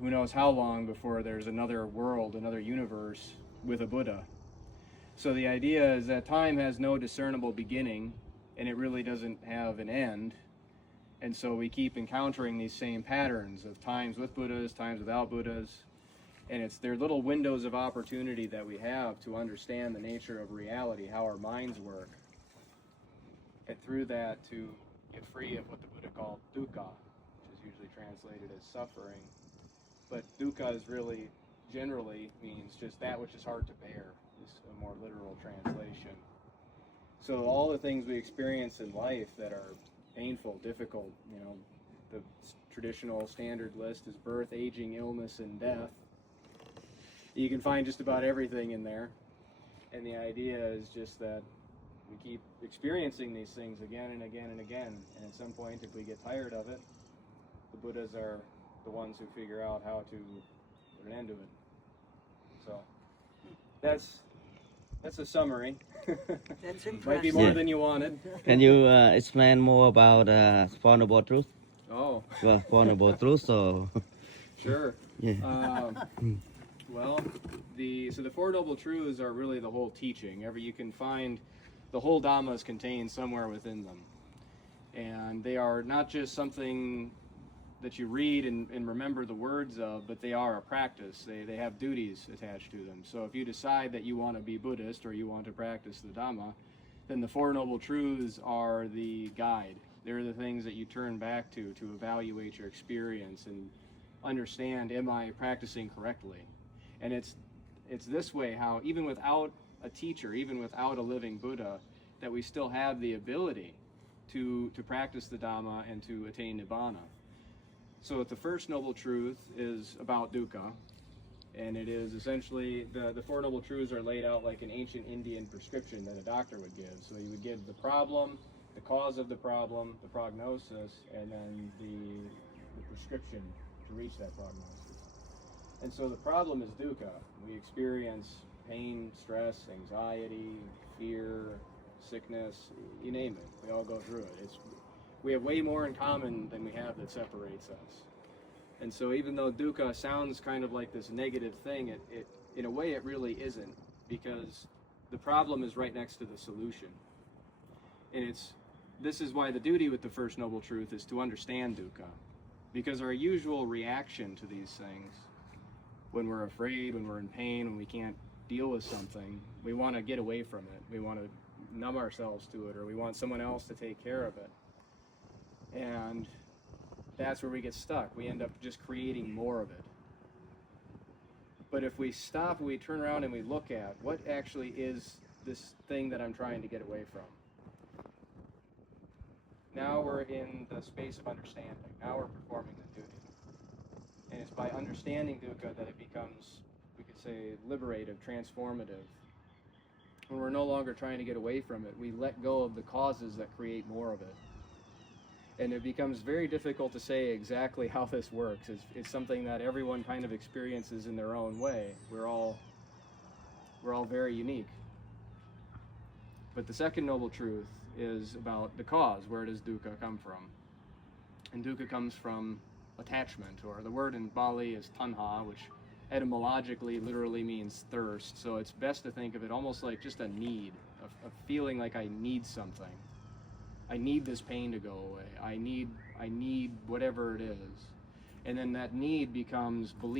who knows how long before there's another world, another universe with a Buddha. So the idea is that time has no discernible beginning, and it really doesn't have an end. And so we keep encountering these same patterns of times with Buddhas, times without Buddhas. And they're little windows of opportunity that we have to understand the nature of reality, how our minds work. And through that to get free of what the Buddha called dukkha, which is usually translated as suffering. But dukkha is really, generally means just that which is hard to bear, is a more literal translation. So all the things we experience in life that are painful, difficult, the traditional standard list is birth, aging, illness, and death. You can find just about everything in there. And the idea is just that we keep experiencing these things again and again and again. And at some point, if we get tired of it, the Buddhas are the ones who figure out how to put an end to it. So that's a summary. That's impressive. Might be more than you wanted. Can you explain more about Four Noble Truths? Oh. Well, Four Noble Truths, so... Sure. Yeah. Well, the Four Noble Truths are really the whole teaching. You can find the whole Dhamma is contained somewhere within them. And they are not just something that you read and remember the words of, but they are a practice. They have duties attached to them. So if you decide that you want to be Buddhist or you want to practice the Dhamma, then the Four Noble Truths are the guide. They're the things that you turn back to evaluate your experience and understand, am I practicing correctly? And it's this way how, even without a teacher, even without a living Buddha, that we still have the ability to practice the Dhamma and to attain Nibbana. So the first Noble Truth is about dukkha, and it is essentially, the Four Noble Truths are laid out like an ancient Indian prescription that a doctor would give. So you would give the problem, the cause of the problem, the prognosis, and then the prescription to reach that prognosis. And so the problem is dukkha. We experience pain, stress, anxiety, fear, sickness, you name it. We all go through it. We have way more in common than we have that separates us. And so even though dukkha sounds kind of like this negative thing, it in a way it really isn't, because the problem is right next to the solution. And this is why the duty with the First Noble Truth is to understand dukkha. Because our usual reaction to these things, when we're afraid, when we're in pain, when we can't deal with something, we want to get away from it. We want to numb ourselves to it, or we want someone else to take care of it. And that's where we get stuck. We end up just creating more of it. But if we stop, we turn around and we look at what actually is this thing that I'm trying to get away from. Now we're in the space of understanding. Now we're performing the duty. And it's by understanding dukkha that it becomes, we could say, liberative, transformative. When we're no longer trying to get away from it, we let go of the causes that create more of it. And it becomes very difficult to say exactly how this works. It's something that everyone kind of experiences in their own way. We're all very unique. But the second Noble Truth is about the cause. Where does dukkha come from? And dukkha comes from attachment, or the word in Bali is tanha, which etymologically literally means thirst. So it's best to think of it almost like just a need, a feeling like I need something. I need this pain to go away. I need whatever it is. And then that need becomes belief.